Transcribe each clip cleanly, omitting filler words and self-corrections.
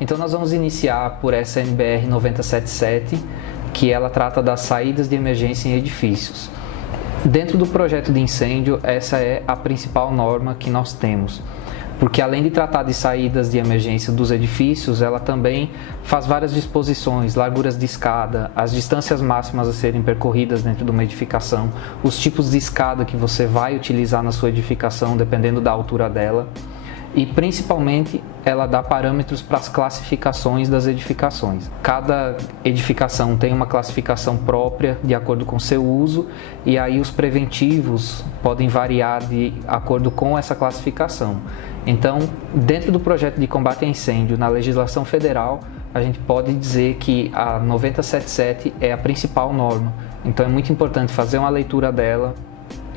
Então nós vamos iniciar por essa NBR 9077, que ela trata das saídas de emergência em edifícios. Dentro do projeto de incêndio, essa é a principal norma que nós temos, porque além de tratar de saídas de emergência dos edifícios, ela também faz várias disposições, larguras de escada, as distâncias máximas a serem percorridas dentro de uma edificação, os tipos de escada que você vai utilizar na sua edificação, dependendo da altura dela. E principalmente ela dá parâmetros para as classificações das edificações. Cada edificação tem uma classificação própria de acordo com seu uso, e aí os preventivos podem variar de acordo com essa classificação. Então, dentro do projeto de combate a incêndio na legislação federal, a gente pode dizer que a 9077 é a principal norma. Então é muito importante fazer uma leitura dela,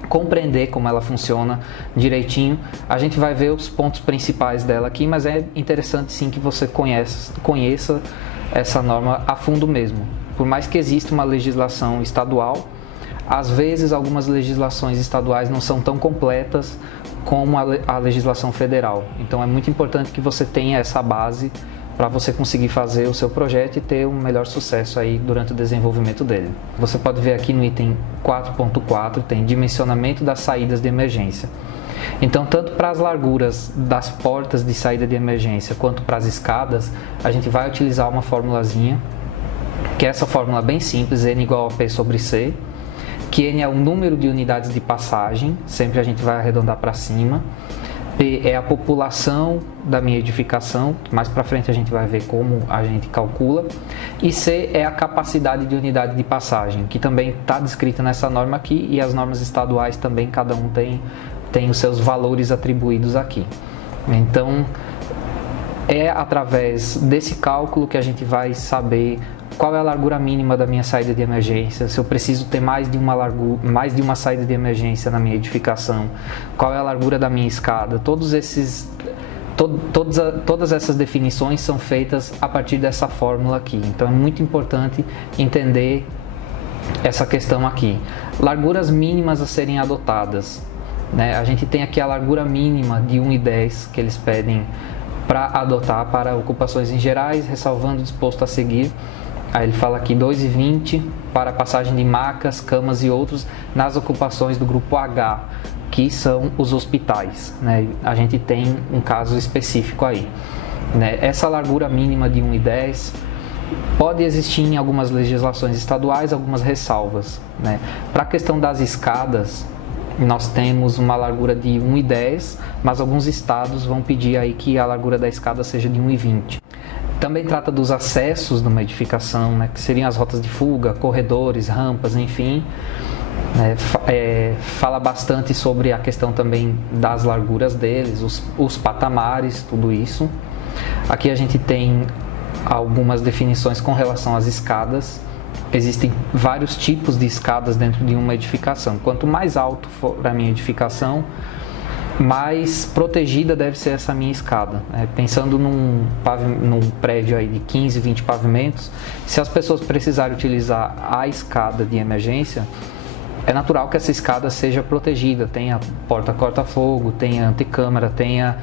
compreender como ela funciona direitinho. A gente vai ver os pontos principais dela aqui, mas é interessante sim que você conheça essa norma a fundo mesmo. Por mais que exista uma legislação estadual, às vezes algumas legislações estaduais não são tão completas como a legislação federal. Então é muito importante que você tenha essa base para você conseguir fazer o seu projeto e ter um melhor sucesso aí durante o desenvolvimento dele. Você pode ver aqui no item 4.4, tem dimensionamento das saídas de emergência. Então, tanto para as larguras das portas de saída de emergência, quanto para as escadas, a gente vai utilizar uma formulazinha, que é essa fórmula bem simples, N igual a P sobre C, que N é o número de unidades de passagem, sempre a gente vai arredondar para cima. P é a população da minha edificação, que mais para frente a gente vai ver como a gente calcula. E C é a capacidade de unidade de passagem, que também está descrita nessa norma aqui, e as normas estaduais também, cada um tem os seus valores atribuídos aqui. Então, é através desse cálculo que a gente vai saber qual é a largura mínima da minha saída de emergência, se eu preciso ter mais de uma saída de emergência na minha edificação, qual é a largura da minha escada. Todas essas definições são feitas a partir dessa fórmula aqui. Então é muito importante entender essa questão aqui. Larguras mínimas a serem adotadas, né? A gente tem aqui a largura mínima de 1,10 que eles pedem para adotar para ocupações em gerais, ressalvando o disposto a seguir. Aí ele fala aqui 2,20 para passagem de macas, camas e outros nas ocupações do grupo H, que são os hospitais, né? A gente tem um caso específico aí, né? Essa largura mínima de 1,10 pode existir em algumas legislações estaduais, algumas ressalvas, né? Para a questão das escadas, nós temos uma largura de 1,10, mas alguns estados vão pedir aí que a largura da escada seja de 1,20. Também trata dos acessos de uma edificação, né, que seriam as rotas de fuga, corredores, rampas, enfim. Fala bastante sobre a questão também das larguras deles, os patamares, tudo isso. Aqui a gente tem algumas definições com relação às escadas. Existem vários tipos de escadas dentro de uma edificação. Quanto mais alto for a minha edificação, mais protegida deve ser essa minha escada. Pensando num prédio aí de 15, 20 pavimentos, se as pessoas precisarem utilizar a escada de emergência, é natural que essa escada seja protegida, tenha porta corta-fogo, tenha antecâmara, tenha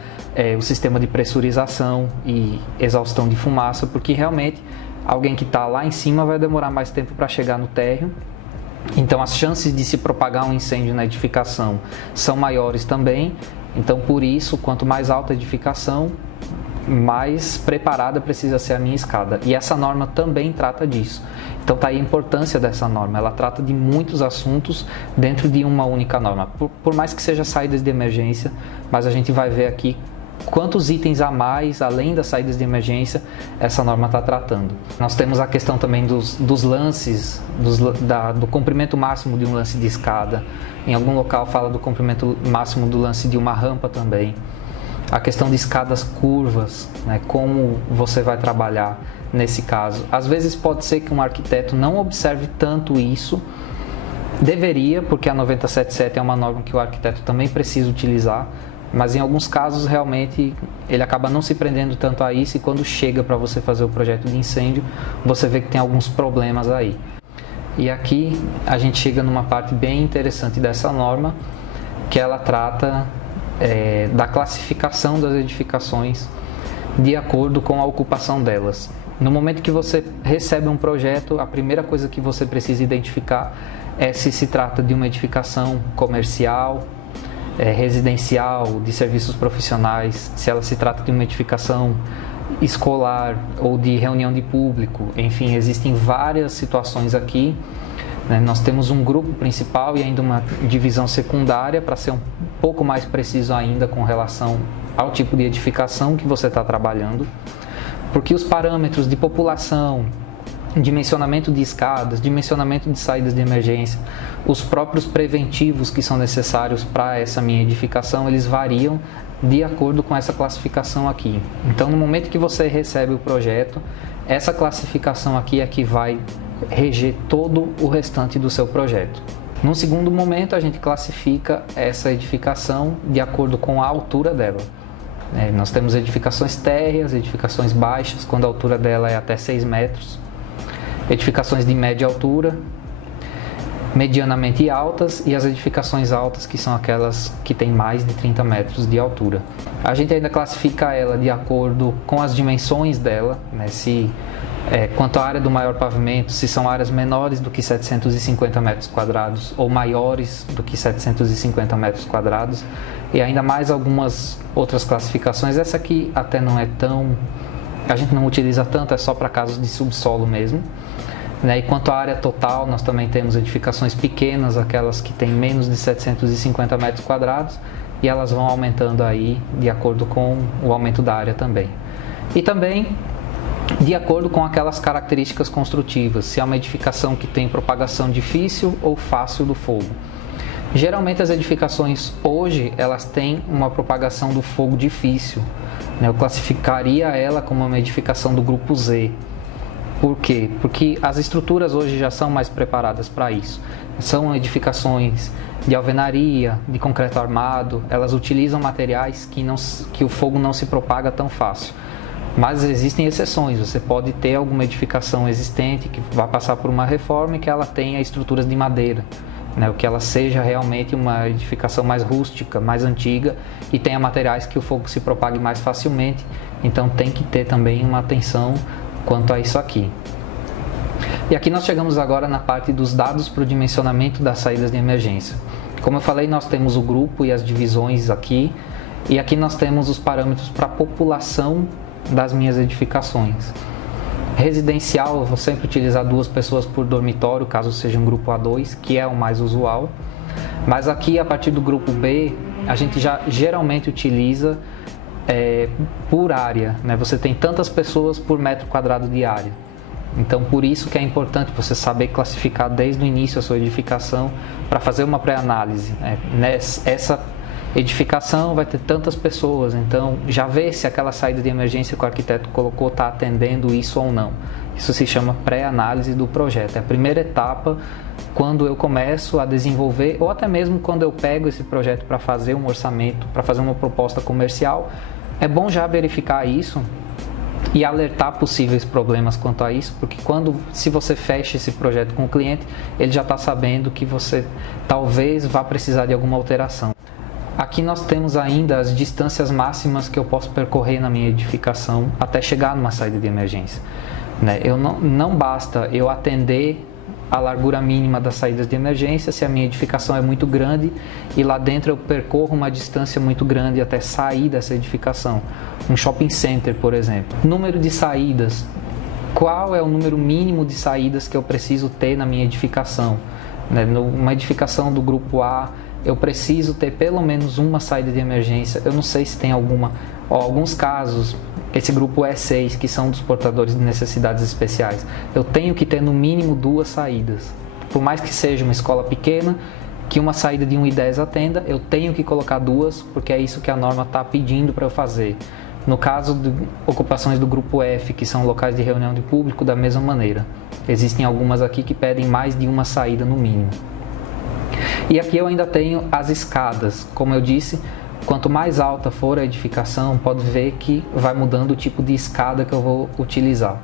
o sistema de pressurização e exaustão de fumaça, porque realmente alguém que está lá em cima vai demorar mais tempo para chegar no térreo. Então as chances de se propagar um incêndio na edificação são maiores também. Então por isso, quanto mais alta a edificação, mais preparada precisa ser a minha escada. E essa norma também trata disso. Então está aí a importância dessa norma. Ela trata de muitos assuntos dentro de uma única norma. Por mais que seja saídas de emergência, mas a gente vai ver aqui quantos itens a mais, além das saídas de emergência, essa norma está tratando. Nós temos a questão também dos lances, do comprimento máximo de um lance de escada. Em algum local fala do comprimento máximo do lance de uma rampa também. A questão de escadas curvas, né, como você vai trabalhar nesse caso. Às vezes pode ser que um arquiteto não observe tanto isso. Deveria, porque a 9077 é uma norma que o arquiteto também precisa utilizar, mas em alguns casos realmente ele acaba não se prendendo tanto a isso, e quando chega para você fazer o projeto de incêndio, você vê que tem alguns problemas aí. E aqui a gente chega numa parte bem interessante dessa norma, que ela trata da classificação das edificações de acordo com a ocupação delas. No momento que você recebe um projeto, a primeira coisa que você precisa identificar é se trata de uma edificação comercial, residencial, de serviços profissionais, se ela se trata de uma edificação escolar ou de reunião de público. Enfim, existem várias situações aqui. Nós temos um grupo principal e ainda uma divisão secundária para ser um pouco mais preciso ainda com relação ao tipo de edificação que você está trabalhando, porque os parâmetros de população, dimensionamento de escadas, dimensionamento de saídas de emergência, os próprios preventivos que são necessários para essa minha edificação, eles variam de acordo com essa classificação aqui. Então, no momento que você recebe o projeto, essa classificação aqui é que vai reger todo o restante do seu projeto. Num segundo momento, a gente classifica essa edificação de acordo com a altura dela. Nós temos edificações térreas, edificações baixas, quando a altura dela é até 6 metros, edificações de média altura, medianamente altas e as edificações altas, que são aquelas que têm mais de 30 metros de altura. A gente ainda classifica ela de acordo com as dimensões dela, quanto à área do maior pavimento, se são áreas menores do que 750 metros quadrados ou maiores do que 750 metros quadrados, e ainda mais algumas outras classificações. Essa aqui até não é tão... a gente não utiliza tanto, é só para casos de subsolo mesmo. E quanto à área total, nós também temos edificações pequenas, aquelas que têm menos de 750 metros quadrados, e elas vão aumentando aí de acordo com o aumento da área também. E também de acordo com aquelas características construtivas, se é uma edificação que tem propagação difícil ou fácil do fogo. Geralmente as edificações hoje, elas têm uma propagação do fogo difícil. Eu classificaria ela como uma edificação do grupo Z. Por quê? Porque as estruturas hoje já são mais preparadas para isso. São edificações de alvenaria, de concreto armado, elas utilizam materiais que o fogo não se propaga tão fácil. Mas existem exceções, você pode ter alguma edificação existente que vai passar por uma reforma e que ela tenha estruturas de madeira, o que ela seja realmente uma edificação mais rústica, mais antiga e tenha materiais que o fogo se propague mais facilmente, então tem que ter também uma atenção quanto a isso aqui. E aqui nós chegamos agora na parte dos dados para o dimensionamento das saídas de emergência. Como eu falei, nós temos o grupo e as divisões aqui, e aqui nós temos os parâmetros para a população das minhas edificações. Residencial, eu vou sempre utilizar 2 pessoas por dormitório, caso seja um grupo A2, que é o mais usual. Mas aqui, a partir do grupo B, a gente já geralmente utiliza por área, Você tem tantas pessoas por metro quadrado de área. Então, por isso que é importante você saber classificar desde o início a sua edificação para fazer uma pré-análise. Essa edificação vai ter tantas pessoas, então já vê se aquela saída de emergência que o arquiteto colocou está atendendo isso ou não. Isso se chama pré-análise do projeto. É a primeira etapa quando eu começo a desenvolver, ou até mesmo quando eu pego esse projeto para fazer um orçamento, para fazer uma proposta comercial. É bom já verificar isso e alertar possíveis problemas quanto a isso, porque se você fecha esse projeto com o cliente, ele já está sabendo que você talvez vá precisar de alguma alteração. Aqui nós temos ainda as distâncias máximas que eu posso percorrer na minha edificação até chegar numa saída de emergência. Não basta eu atender a largura mínima das saídas de emergência se a minha edificação é muito grande e lá dentro eu percorro uma distância muito grande até sair dessa edificação. Um shopping center, por exemplo. Número de saídas. Qual é o número mínimo de saídas que eu preciso ter na minha edificação? Numa edificação do grupo A, eu preciso ter pelo menos uma saída de emergência. Eu não sei se tem alguns casos, esse grupo E6, que são dos portadores de necessidades especiais, eu tenho que ter no mínimo 2 saídas. Por mais que seja uma escola pequena, que uma saída de 1,10 atenda, eu tenho que colocar 2, porque é isso que a norma está pedindo para eu fazer. No caso de ocupações do grupo F, que são locais de reunião de público, da mesma maneira. Existem algumas aqui que pedem mais de uma saída no mínimo. E aqui eu ainda tenho as escadas. Como eu disse, quanto mais alta for a edificação, pode ver que vai mudando o tipo de escada que eu vou utilizar.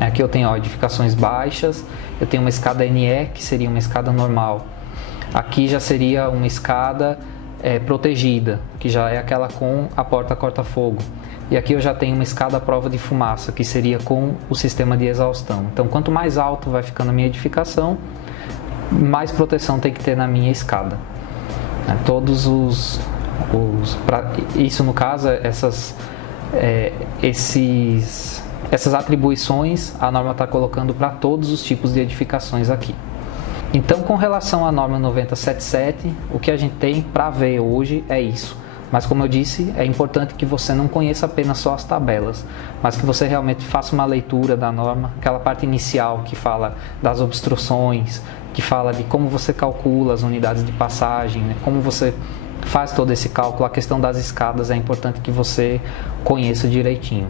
Aqui eu tenho edificações baixas, eu tenho uma escada NE, que seria uma escada normal. Aqui já seria uma escada protegida, que já é aquela com a porta corta-fogo. e aqui eu já tenho uma escada à prova de fumaça, que seria com o sistema de exaustão. Então, quanto mais alto vai ficando a minha edificação, mais proteção tem que ter na minha escada. Isso, no caso, essas atribuições a norma está colocando para todos os tipos de edificações aqui. Então, com relação à norma 9077, o que a gente tem para ver hoje é isso. Mas, como eu disse, é importante que você não conheça apenas só as tabelas, mas que você realmente faça uma leitura da norma, aquela parte inicial que fala das obstruções, que fala de como você calcula as unidades de passagem, né? Como você faz todo esse cálculo. A questão das escadas é importante que você conheça direitinho.